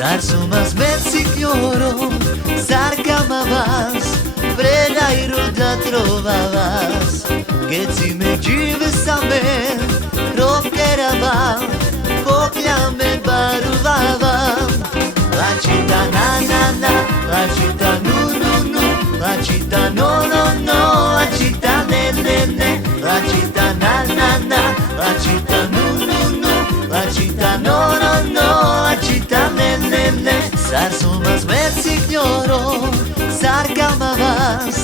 Sarsumas mezzicchioro, sarcamavas, predairu da trovavas, che si me gives a me, roccheravam, pokljame baruvavam. La città na na na, la città nu nu nu, la città no no no, la città ne ne ne, la città na na na, la città nu nu nu, la città no no no, la città ne ne ne. Sarsumas mezzicchioro, sarcamavas,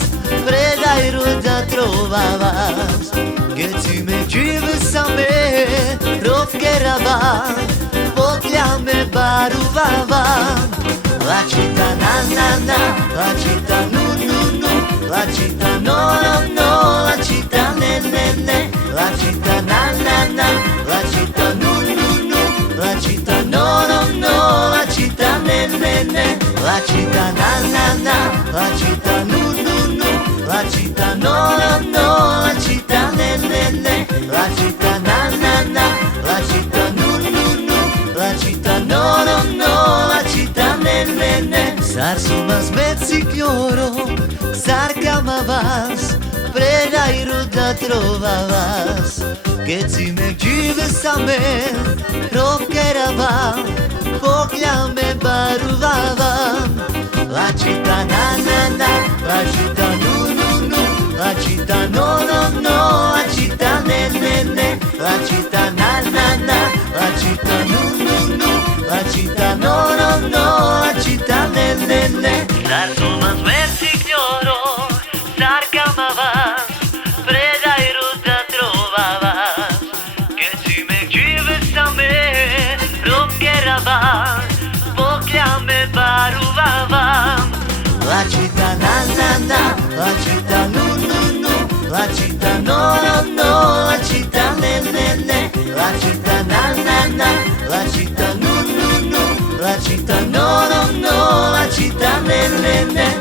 predairu da trovavas, che si me gives a me, roccheravam, pokljame baruvavam. La città na na na, la città nu nu nu, la città no no no, la città ne ne ne, la città na na na, la città nu nu nu, la città no no no, la città ne ne ne, la città na na na, la città nu nu nu, la città no no no, la città ne ne ne, la città na na na, la città nu nu nu, la città no no no, la città ne ne ne. Sarsumas mezzicchioro, sarcamavas, predairu da trovavas, che si me gives a me, roccheravam, pokljame baruvavam. La città na na na, la città nu nu nu, la città no no no, la città ne ne ne, la città na na na, la città nu nu nu, la città no no no, la città ne ne ne. Sarsumas mezzicchioro, sarcamavas, predairu da trovavas, che si me gives a me, roccheravam, pokljame baruvavam. La città na na na, la città nu nu nu, la città no no no, la città ne ne ne, la città na na na, la città nu nu nu, la città no no no, la città ne ne ne.